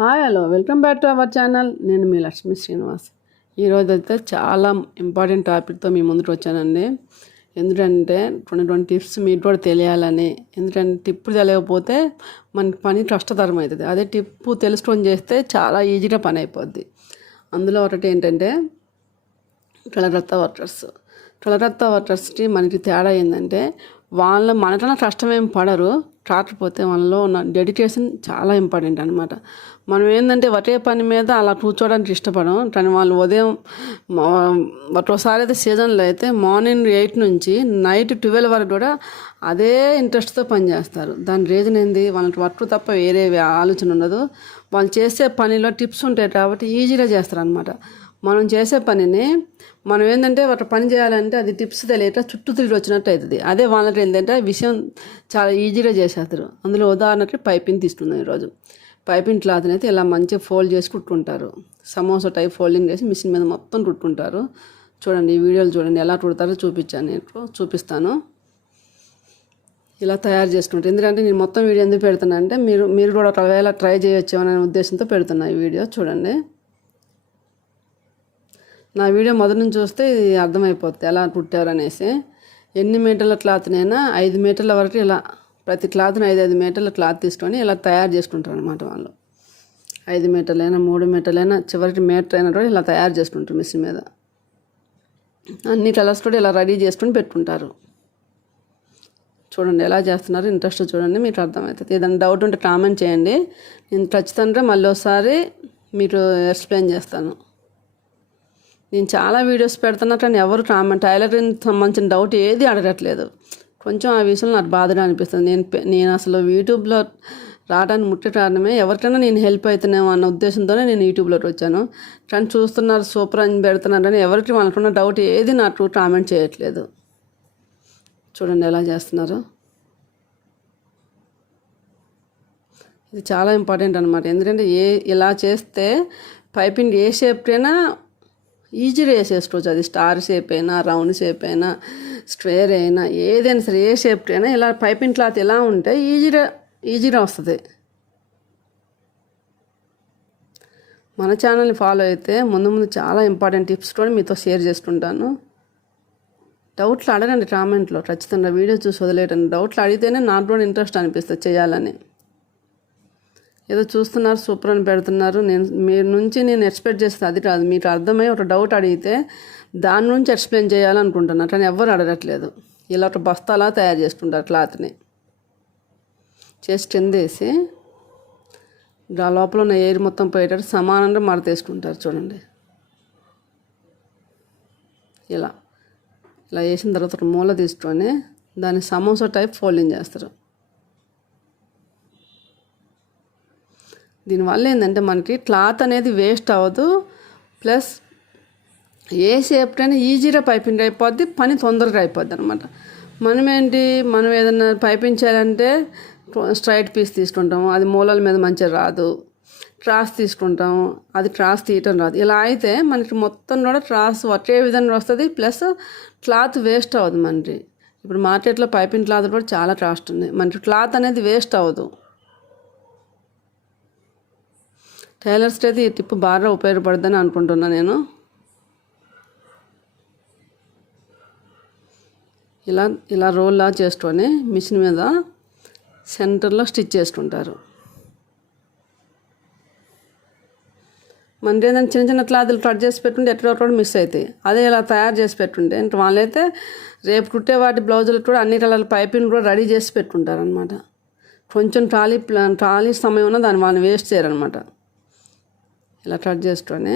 Hi hello welcome back to our channel. నేను మీ లక్ష్మీ శ్రీనివాస్. ఈరోజు అయితే చాలా ఇంపార్టెంట్ టాపిక్తో మీ ముందుకు వచ్చానండి. ఎందుకంటే కొన్ని టిప్స్ మీకు కూడా తెలియాలని. ఎందుకంటే టిప్పు తెలియకపోతే మనకి పని కష్టతరం అవుతుంది. అదే టిప్పు తెలుసుకొని చేస్తే చాలా ఈజీగా పని అయిపోద్ది. అందులో ఒకటి ఏంటంటే కులరత్త వర్కర్స్కి మనకి తేడా ఏంటంటే వాళ్ళు మనకన్నా కష్టమేం పడరు, కాకపోతే వాళ్ళలో ఉన్న డెడికేషన్ చాలా ఇంపార్టెంట్ అనమాట. మనం ఏంటంటే ఒకే పని మీద అలా కూర్చోవడానికి ఇష్టపడం, కానీ వాళ్ళు ఉదయం ఒకసారి అయితే సీజన్లో అయితే మార్నింగ్ 8 నుంచి నైట్ 12 వరకు కూడా అదే ఇంట్రెస్ట్తో పనిచేస్తారు. దాని రీజన్ ఏంది, వాళ్ళకి వర్క్ తప్ప వేరే ఆలోచన ఉండదు. వాళ్ళు చేసే పనిలో టిప్స్ ఉంటాయి కాబట్టి ఈజీగా చేస్తారు అనమాట. మనం చేసే పనిని మనం ఏంటంటే ఒక పని చేయాలంటే అది టిప్స్ తెలియక చుట్టూ తిరిగి వచ్చినట్టు అవుతుంది. అదే వాళ్ళకి ఏంటంటే విషయం చాలా ఈజీగా చేసేస్తారు. అందులో ఉదాహరణకి పైపింగ్ తీసుకున్నాం. ఈరోజు పైపింగ్ క్లాత్ని అయితే ఇలా మంచిగా ఫోల్డ్ చేసి కుట్టుకుంటారు. సమోసా టైప్ ఫోల్డింగ్ చేసి మిషన్ మీద మొత్తం కుట్టుకుంటారు. చూడండి, ఈ వీడియోలు చూడండి ఎలా కుడతారో చూపిస్తాను. ఇలా తయారు చేసుకుంటారు. ఎందుకంటే నేను మొత్తం వీడియో ఎందుకు పెడుతున్నా అంటే మీరు కూడా ఒకవేళ ట్రై చేయొచ్చు అనే ఉద్దేశంతో పెడుతున్నా ఈ వీడియో. చూడండి, నా వీడియో మొదటి నుంచి చూస్తే ఇది అర్థమైపోతుంది ఎలా కుట్టారు అనేసి. ఎన్ని మీటర్ల క్లాత్నైనా 5 మీటర్ల వరకు ఇలా ప్రతి క్లాత్ని 5 మీటర్ల క్లాత్ తీసుకొని ఇలా తయారు చేసుకుంటారు అనమాట. వాళ్ళు 5 మీటర్లైనా 3 మీటర్లైనా చివరికి మీటర్ అయినా కూడా ఇలా తయారు చేసుకుంటారు. మిషన్ మీద అన్ని కలర్స్ కూడా ఇలా రెడీ చేసుకొని పెట్టుకుంటారు. చూడండి ఎలా చేస్తున్నారు, ఇంట్రెస్ట్ చూడండి, మీకు అర్థమవుతుంది. ఏదైనా డౌట్ ఉంటే కామెంట్ చేయండి, నేను ఖచ్చితంగా మళ్ళీ ఒకసారి మీరు ఎక్స్ప్లెయిన్ చేస్తాను. నేను చాలా వీడియోస్ పెడుతున్నా కానీ ఎవరు టైలరింగ్ సంబంధించిన డౌట్ ఏది అడగట్లేదు. కొంచెం ఆ విషయంలో నాకు బాధగా అనిపిస్తుంది. నేను అసలు యూట్యూబ్లో రావడానికి ముఖ్య కారణమే ఎవరికైనా నేను హెల్ప్ అవుతున్నామో అన్న ఉద్దేశంతోనే నేను యూట్యూబ్లోకి వచ్చాను. కానీ చూస్తున్నారు, సూపర్ అని పెడుతున్నారని ఎవరికి వాళ్ళకున్న డౌట్ ఏది నాకు కామెంట్ చేయట్లేదు. చూడండి ఎలా చేస్తున్నారు. ఇది చాలా ఇంపార్టెంట్ అనమాట. ఎందుకంటే ఇలా చేస్తే పైపింగ్ ఏ షేప్కైనా ఈజీగా వేసేసుకోవచ్చు. అది స్టార్ షేప్ అయినా, రౌండ్ షేప్ అయినా, స్క్వేర్ అయినా, ఏదైనా సరే ఏ షేప్ అయినా ఇలా పైపింగ్ క్లాత్ ఎలా ఉంటే ఈజీగా వస్తుంది. మన ఛానల్ని ఫాలో అయితే ముందు చాలా ఇంపార్టెంట్ టిప్స్ కూడా మీతో షేర్ చేసుకుంటాను. డౌట్లు అడగండి కామెంట్లో, ఖచ్చితంగా వీడియో చూసి వదిలేయండి. డౌట్లు అడిగితేనే నాకు కూడా ఇంట్రెస్ట్ అనిపిస్తుంది చేయాలని. ఏదో చూస్తున్నారు, సూపర్ అని పెడుతున్నారు, మీరు నుంచి నేను ఎక్స్పెక్ట్ చేస్తే అది కాదు. మీకు అర్థమై ఒక డౌట్ అడిగితే దాని నుంచి ఎక్స్ప్లెయిన్ చేయాలనుకుంటున్నారు, కానీ ఎవరు అడగట్లేదు. ఇలా ఒక బస్తాలా తయారు చేసుకుంటారు క్లాత్ని. చేసి కిందేసి ఆ లోపల ఉన్న ఎయిర్ మొత్తం పోయేటట్టు సమానంగా మడతేసుకుంటారు. చూడండి, ఇలా వేసిన తర్వాత ఒక మూల తీసుకొని దాన్ని సమోసా టైప్ ఫోల్డింగ్ చేస్తారు. దీనివల్ల ఏంటంటే మనకి క్లాత్ అనేది వేస్ట్ అవ్వదు, ప్లస్ ఏ షేప్కైనా ఈజీగా పైపింగ్ అయిపోద్ది, పని తొందరగా అయిపోద్ది అనమాట. మనం ఏదైనా పైపింగ్ చేయాలంటే స్ట్రైట్ పీస్ తీసుకుంటాము, అది మూలల మీద మంచిగా రాదు. క్రాస్ తీసుకుంటాము, అది క్రాస్ తీయటం రాదు. ఇలా అయితే మనకి మొత్తం కూడా క్రాస్ ఒకే విధంగా వస్తుంది, ప్లస్ క్లాత్ వేస్ట్ అవ్వదు మనకి. ఇప్పుడు మార్కెట్లో పైపింగ్ క్లాత్ కూడా చాలా కాస్ట్ ఉంది, మనకి క్లాత్ అనేది వేస్ట్ అవ్వదు. టైలర్స్కి అయితే ఈ టిప్ బాగా ఉపయోగపడుతుందని అనుకుంటున్నాను నేను. ఇలా రోల్లా చేసుకొని మిషన్ మీద సెంటర్లో స్టిచ్ చేసుకుంటారు. మనకి ఏదైనా చిన్న క్లాతులు కట్ చేసి పెట్టుంటే ఎక్కడ మిస్ అవుతాయి. అదే ఇలా తయారు చేసి పెట్టుంటే ఇంకా వాళ్ళైతే రేపు కుట్టే వాటి బ్లౌజులకు కూడా అన్ని కలర్ల పైపింగ్ కూడా రెడీ చేసి పెట్టుకుంటారు అనమాట. కొంచెం ట్రాలీ సమయం ఉన్న దాన్ని వాళ్ళని వేస్ట్ చేయరనమాట. ఇలా కట్ చేసుకొని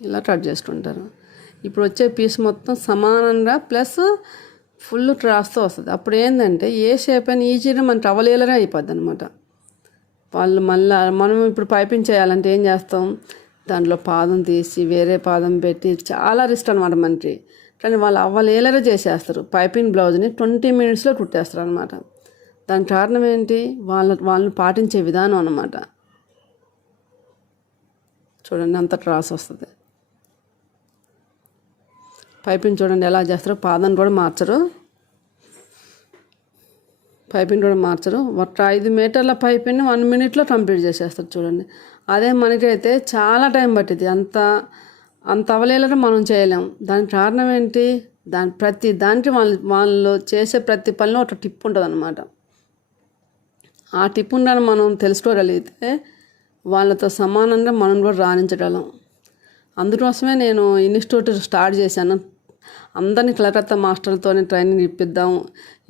ఇలా కట్ చేసుకుంటారు. ఇప్పుడు వచ్చే పీస్ మొత్తం సమానంగా ప్లస్ ఫుల్ క్రాస్తో వస్తుంది. అప్పుడు ఏంటంటే ఏ షేప్ అయినా ఈజీగా మనకి అవలేలగా అయిపోద్ది అనమాట. మనం ఇప్పుడు పైపింగ్ చేయాలంటే ఏం చేస్తాం, దాంట్లో పాదం తీసి వేరే పాదం పెట్టి చాలా రిస్క్ అనమాట మనకి. కానీ వాళ్ళు అవ్వలేలగా చేసేస్తారు. పైపింగ్ బ్లౌజ్ని 20 మినిట్స్లో కుట్టేస్తారు అనమాట. దాని కారణం ఏంటి, వాళ్ళని పాటించే విధానం అన్నమాట. చూడండి అంత క్రాస్ వస్తుంది. పైపింగ్ చూడండి ఎలా చేస్తారో, పాదం కూడా మార్చరు. పైపింగ్ కూడా మార్చరు. ఒక 5 మీటర్ల పైపింగ్ 1 మినిట్లో కంప్లీట్ చేసేస్తారు చూడండి. అదే మనకైతే చాలా టైం పట్టింది. అంత అవలేలగా మనం చేయలేం. దానికి కారణం ఏంటి? ప్రతి దానికి వాళ్ళు చేసే ప్రతి పనిలో ఒక టిప్ ఉంటుంది అన్నమాట. ఆ టిప్ ఉండాలని మనం తెలుసుకోగలిగితే వాళ్ళతో సమానంగా మనం కూడా రాణించగలం. అందుకోసమే నేను ఇన్స్టిట్యూట్ స్టార్ట్ చేశాను. అందరినీ కలకత్తా మాస్టర్లతోనే ట్రైనింగ్ ఇప్పిద్దాం.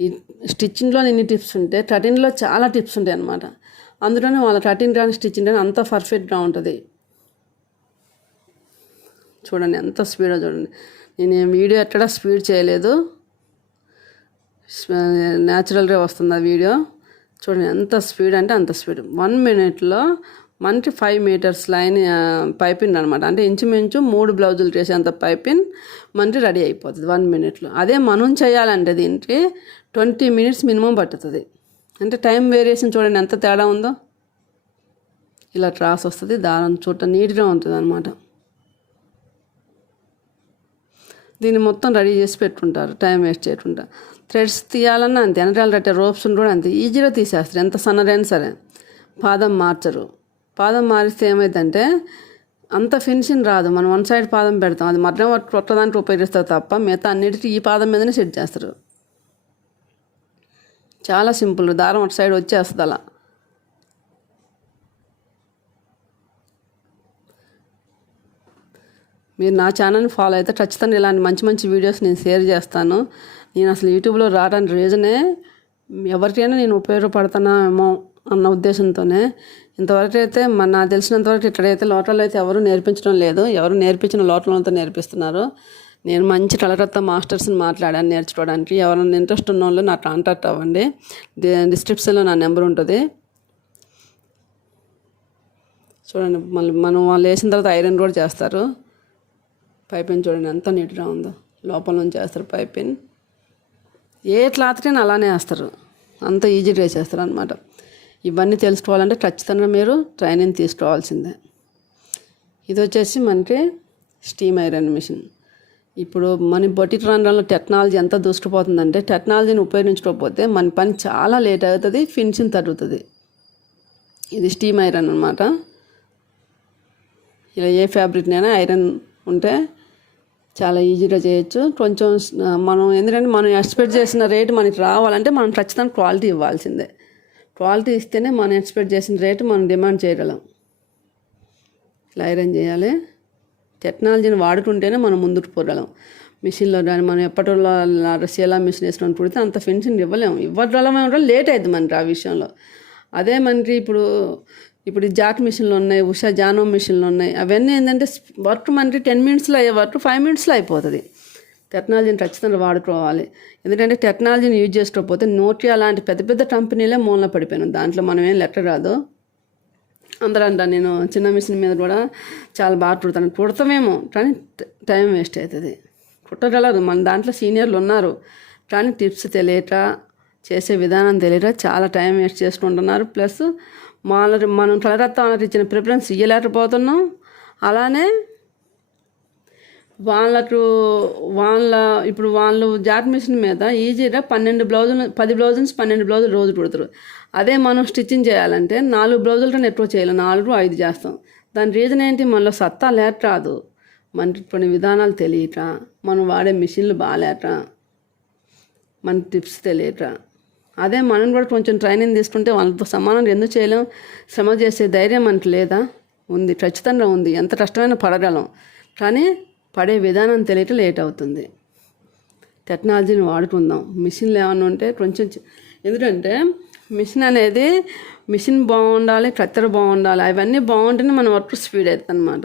ఈ స్టిచ్చింగ్లో ఎన్ని టిప్స్ ఉంటే కటింగ్లో చాలా టిప్స్ ఉంటాయి అన్నమాట. అందులోనే వాళ్ళ కటింగ్ కానీ స్టిచ్చింగ్ కానీ అంత పర్ఫెక్ట్గా ఉంటుంది. చూడండి ఎంత స్పీడో చూడండి. నేను వీడియో ఎక్కడా స్పీడ్ చేయలేదు, న్యాచురల్గా వస్తుంది ఆ వీడియో. చూడండి ఎంత స్పీడ్ అంటే అంత స్పీడ్. 1 మినిట్లో మనకి 5 మీటర్స్ లైన్ పైపింగ్ అనమాట. అంటే ఇంచుమించు 3 బ్లౌజులు చేసేంత పైపింగ్ మనకి రెడీ అయిపోతుంది 1 మినిట్లో. అదే మనం చేయాలంటే దీనికి 20 మినిట్స్ మినిమం పట్టుతుంది. అంటే టైం వేరియేషన్ చూడండి ఎంత తేడా ఉందో. ఇలా క్రాస్ వస్తుంది, దారం చూడ నీట్గా ఉంటుంది అనమాట. దీన్ని మొత్తం రెడీ చేసి పెట్టుకుంటారు, టైం వేస్ట్ చేయకుండా. థ్రెడ్స్ తీయాలన్నా అంతే, వెనకాల కట్టే రోప్స్ కూడా అంతే ఈజీగా తీసేస్తారు, ఎంత సన్నరైనా సరే. పాదం మార్చరు. పాదం మారిస్తే ఏమైందంటే అంత ఫినిషింగ్ రాదు. మనం 1 సైడ్ పాదం పెడతాం, అది మధ్య కొట్టడానికి ఉపయోగిస్తారు తప్ప మిగతా అన్నిటికీ ఈ పాదం మీదనే సెట్ చేస్తారు. చాలా సింపుల్, దారం ఒక సైడ్ వచ్చేస్తుంది అలా. మీరు నా ఛానల్ని ఫాలో అయితే ఖచ్చితంగా ఇలాంటి మంచి మంచి వీడియోస్ నేను షేర్ చేస్తాను. నేను అసలు యూట్యూబ్లో రావడానికి రీజనే ఎవరికైనా నేను ఉపయోగపడుతున్నామో అన్న ఉద్దేశంతోనే. ఇంతవరకు అయితే నాకు తెలిసినంతవరకు ఇక్కడైతే లోటల్లో అయితే ఎవరు నేర్పించడం లేదు. ఎవరు నేర్పించిన లోటలతో నేర్పిస్తున్నారు. నేను మంచి కలకత్తా మాస్టర్స్ని మాట్లాడాను నేర్చుకోవడానికి. ఎవరైనా ఇంట్రెస్ట్ ఉన్న వాళ్ళు నాకు కాంటాక్ట్ అవ్వండి. డిస్క్రిప్షన్లో నా నెంబర్ ఉంటుంది. చూడండి, మళ్ళీ వాళ్ళు వేసిన తర్వాత ఐరన్ కూడా చేస్తారు. పైపింగ్ చూడండి ఎంత నీట్గా ఉందో, లోపల నుంచి వేస్తారు పైపింగ్. ఏ క్లాత్కైనా అలానే వేస్తారు, అంత ఈజీగా వేసేస్తారు అనమాట. ఇవన్నీ తెలుసుకోవాలంటే ఖచ్చితంగా మీరు ట్రైనింగ్ తీసుకోవాల్సిందే. ఇది వచ్చేసి మనకి స్టీమ్ ఐరన్ మిషన్. ఇప్పుడు మన బొటిక్ రంగంలో టెక్నాలజీ ఎంత దూసుకుపోతుందంటే టెక్నాలజీని ఉపయోగించుకోకపోతే మన పని చాలా లేట్ అవుతుంది, ఫినిషింగ్ తగ్గుతుంది. ఇది స్టీమ్ ఐరన్ అనమాట. ఇలా ఏ ఫ్యాబ్రిక్నైనా ఐరన్ ఉంటే చాలా ఈజీగా చేయొచ్చు. కొంచెం మనం ఎందుకంటే మనం ఎక్స్పెక్ట్ చేసిన రేటు మనకి రావాలంటే మనం ఖచ్చితంగా క్వాలిటీ ఇవ్వాల్సిందే. క్వాలిటీ ఇస్తేనే మనం ఎక్స్పెక్ట్ చేసిన రేటు మనం డిమాండ్ చేయగలం. ఇలా ఐరన్ చేయాలి. టెక్నాలజీని వాడుకుంటేనే మనం ముందుకు పోగలం. మిషన్లో కానీ మనం ఎప్పటిలో సేలా మిషన్ వేసుకొని పుడితే అంత ఫినిషింగ్ ఇవ్వగలమే లేట్ అవుతుంది మనకి ఆ విషయంలో. అదే మనకి ఇప్పుడు జాక్ మిషన్లు ఉన్నాయి, ఉషా జానో మిషన్లు ఉన్నాయి. అవన్నీ ఏంటంటే వర్క్ మనకి 10 మినిట్స్లో అయ్యే వర్క్ 5 మినిట్స్లో అయిపోతుంది. టెక్నాలజీని ఖచ్చితంగా వాడుకోవాలి. ఎందుకంటే టెక్నాలజీని యూజ్ చేసుకోకపోతే నోకియా లాంటి పెద్ద పెద్ద కంపెనీలే మూలన పడిపోయాను. దాంట్లో మనం ఏం లెక్క రాదు. అందరూ అంట నేను చిన్న మిషన్ మీద కూడా చాలా బాగా కుడతామేమో, కానీ టైం వేస్ట్ అవుతుంది. కుట్టగలరు, మన దాంట్లో సీనియర్లు ఉన్నారు, కానీ టిప్స్ తెలియక చేసే విధానం తెలియక చాలా టైం వేస్ట్ చేసుకుంటున్నారు. ప్లస్ మనం కలకత్తా వాళ్ళకి ఇచ్చిన ప్రిఫరెన్స్ ఇవ్వలేకపోతున్నాం. అలానే ఇప్పుడు వాళ్ళు జాట్ మిషన్ మీద ఈజీగా 10 బ్లౌజులు రోజు కుడతారు. అదే మనం స్టిచ్చింగ్ చేయాలంటే 4 బ్లౌజులతో ఎక్కువ చేయాలి, 4, 5 చేస్తాం. దాని రీజన్ ఏంటి? మనలో సత్తా లేక రాదు, మనకి కొన్ని విధానాలు తెలియక, మనం వాడే మిషన్లు బాగాలేక, మన టిప్స్ తెలియక. అదే మనం కూడా కొంచెం ట్రైనింగ్ తీసుకుంటే వాళ్ళతో సమానంగా ఎందుకు చేయలేం? శ్రమ చేసే ధైర్యం మనకి లేదా? ఉంది, ఖచ్చితంగా ఉంది. ఎంత కష్టమైనా పడగలం, కానీ పడే విధానం తెలియక లేట్ అవుతుంది. టెక్నాలజీని వాడుకుందాం. మిషన్లు ఏమన్నా ఉంటే కొంచెం, ఎందుకంటే మిషన్ బాగుండాలి, కత్తెర బాగుండాలి, అవన్నీ బాగుంటేనే మన వర్క్ స్పీడ్ అవుతుంది అనమాట.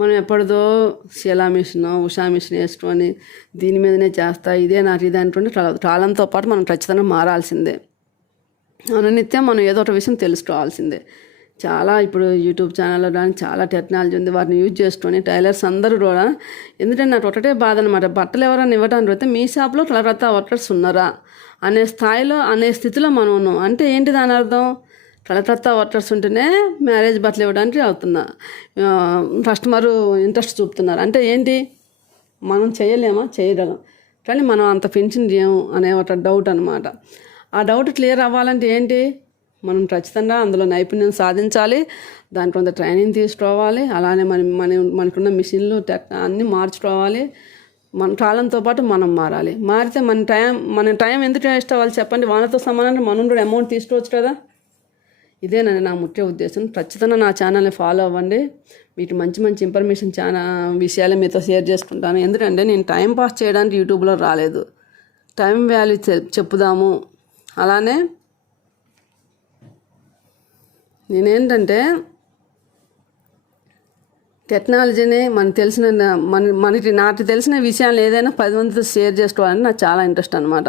మనం ఎప్పటిదో షీలా మిషన్, ఉషా మిషన్ వేసుకొని దీని మీదనే చేస్తా, ఇదే నాకు ఇది అంటుంటే కాలంతో పాటు మనం ఖచ్చితంగా మారాల్సిందే. నిత్యం మనం ఏదో ఒక విషయం తెలుసుకోవాల్సిందే. చాలా ఇప్పుడు యూట్యూబ్ ఛానల్లో కానీ చాలా టెక్నాలజీ ఉంది, వాటిని యూజ్ చేసుకొని టైలర్స్ అందరూ కూడా. ఎందుకంటే నాకు ఒకటే బాధ అనమాట, బట్టలు ఎవరైనా ఇవ్వడానికి అయితే మీ షాప్లో కలకత్తా వర్కర్స్ ఉన్నారా అనే స్థితిలో మనం ఉన్నాం. అంటే ఏంటి దాని అర్థం? కలకత్తా వర్కర్స్ ఉంటేనే మ్యారేజ్ బట్టలు ఇవ్వడానికి అవుతున్నా, కస్టమరు ఇంట్రెస్ట్ చూపుతున్నారు. అంటే ఏంటి? మనం చేయలేమా? చేయగలం, కానీ మనం అంత ఫినిషింగ్ చేయము అనే ఒక డౌట్ అనమాట. ఆ డౌట్ క్లియర్ అవ్వాలంటే ఏంటి, మనం ఖచ్చితంగా అందులో నైపుణ్యం సాధించాలి, దాంట్లో కొంత ట్రైనింగ్ తీసుకోవాలి, అలానే మనకున్న మిషన్లు అన్నీ మార్చుకోవాలి, మన కాలంతో పాటు మనం మారాలి. మారితే మన టైం ఎందుకు వేస్ట్ అవ్వాలి చెప్పండి? వాళ్ళతో సమానంగా మనం కూడా అమౌంట్ తీసుకోవచ్చు కదా. ఇదేనండి నా ముఖ్య ఉద్దేశం. ఖచ్చితంగా నా ఛానల్ని ఫాలో అవ్వండి. మీకు మంచి మంచి ఇన్ఫర్మేషన్ విషయాలు మీతో షేర్ చేసుకుంటాను. ఎందుకంటే నేను టైం పాస్ చేయడానికి యూట్యూబ్లో రాలేదు, టైం వాల్యూ చెప్పుదాము. అలానే నేనేంటంటే టెక్నాలజీని నాకు తెలిసిన విషయాలు ఏదైనా 10 మందితో షేర్ చేసుకోవాలని నాకు చాలా ఇంట్రెస్ట్ అనమాట.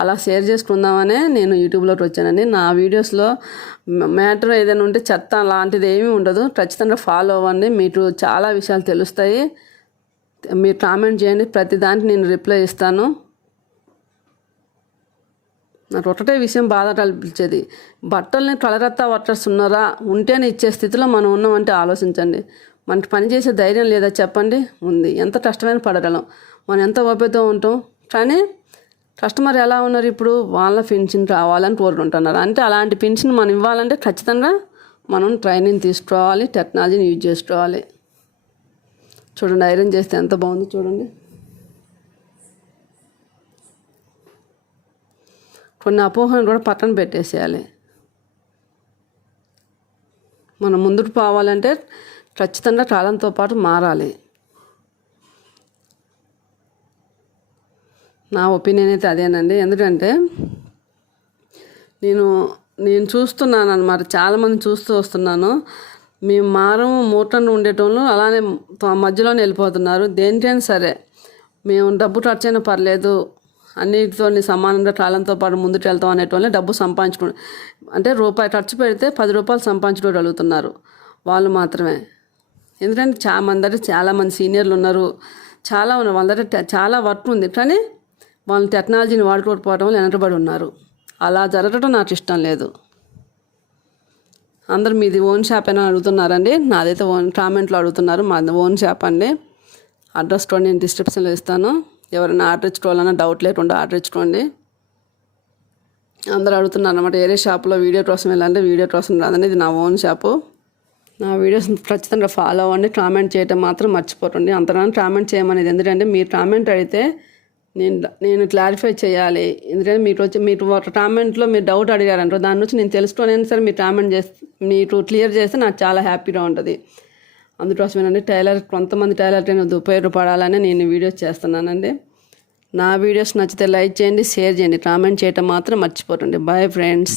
అలా షేర్ చేసుకుందామనే నేను యూట్యూబ్లోకి వచ్చానండి. నా వీడియోస్లో మ్యాటర్ ఏదైనా ఉంటే చెత్త అలాంటిది ఏమీ ఉండదు. ఖచ్చితంగా ఫాలో అవ్వండి, మీకు చాలా విషయాలు తెలుస్తాయి. మీరు కామెంట్ చేయండి, ప్రతి దానికి నేను రిప్లై ఇస్తాను. నాకు ఒకటే విషయం బాధ కల్పించేది, బట్టల్ని కలరత్తా వర్కర్స్ ఉన్నారా, ఉంటేనే ఇచ్చే స్థితిలో మనం ఉన్నామంటే ఆలోచించండి. మనకి పని చేసే ధైర్యం లేదా చెప్పండి? ఉంది. ఎంత కష్టమైన పడగలం, మనం ఎంత ఓపికతో ఉంటాం. కానీ కస్టమర్ ఎలా ఉన్నారు ఇప్పుడు, వాళ్ళ పెన్షన్ రావాలని కోరుకుంటున్నారు. అంటే అలాంటి పెన్షన్ మనం ఇవ్వాలంటే ఖచ్చితంగా మనం ట్రైనింగ్ తీసుకోవాలి, టెక్నాలజీని యూజ్ చేసుకోవాలి. చూడండి ఐరన్ చేస్తే ఎంత బాగుంది చూడండి. కొన్ని అపోహలను కూడా పక్కన పెట్టేసేయాలి. మనం ముందుకు పోవాలంటే ఖచ్చితంగా కాలంతో పాటు మారాలి. నా ఒపీనియన్ అయితే అదేనండి. ఎందుకంటే నేను చూస్తున్నాను అన్నమాట, చాలామంది చూస్తూ వస్తున్నాను. మేము మూటను ఉండేటోళ్ళు అలానే మధ్యలోనే వెళ్ళిపోతున్నారు. దేనికైనా సరే మేము డబ్బు ఖర్చైనా పర్లేదు, అన్నిటితో సమానంగా కాలంతో పాటు ముందుకు వెళ్తాం అనేటోళ్ళని డబ్బు అంటే రూపాయి ఖర్చు పెడితే 10 రూపాయలు సంపాదించుకోగలుగుతున్నారు వాళ్ళు మాత్రమే. ఎందుకంటే చాలామంది సీనియర్లు ఉన్నారు, చాలా ఉన్నారు, వాళ్ళ దగ్గర చాలా వర్క్ ఉంది, కానీ వాళ్ళు టెక్నాలజీని వాడుకోకపోవడం వల్ల వెనకబడి ఉన్నారు. అలా జరగడం నాకు ఇష్టం లేదు. అందరూ మీది ఓన్ షాప్ అయినా అడుగుతున్నారండి. నాదైతే కామెంట్లో అడుగుతున్నారు, మాది ఓన్ షాప్ అండి. అడ్రస్ కూడా నేను డిస్క్రిప్షన్లో ఇస్తాను. ఎవరైనా ఆర్డర్ ఇచ్చుకోవాలన్నా డౌట్ లేకుండా ఆర్డర్ ఇచ్చుకోండి. అందరూ అడుగుతున్నారు అన్నమాట, వేరే షాప్లో వీడియో కోసం వెళ్ళాలంటే వీడియో కోసం రాదండి, ఇది నా ఓన్ షాపు. నా వీడియోస్ ఖచ్చితంగా ఫాలో అవ్వండి, కామెంట్ చేయటం మాత్రం మర్చిపోకండి. అంతగానో కామెంట్ చేయమనేది ఎందుకంటే మీరు కామెంట్ అడిగితే నేను క్లారిఫై చేయాలి. ఎందుకంటే మీరు ఒక కామెంట్లో మీరు డౌట్ అడిగారంటారు, దాని నుంచి నేను తెలుసుకోలేను సరే మీరు కామెంట్ మీరు క్లియర్ చేస్తే నాకు చాలా హ్యాపీగా ఉంటుంది. అందుకోసమేనండి కొంతమంది టైలర్కి ఉపయోగపడాలని నేను వీడియోస్ చేస్తున్నానండి. నా వీడియోస్ నచ్చితే లైక్ చేయండి, షేర్ చేయండి, కామెంట్ చేయటం మాత్రం మర్చిపోకండి. Bye friends.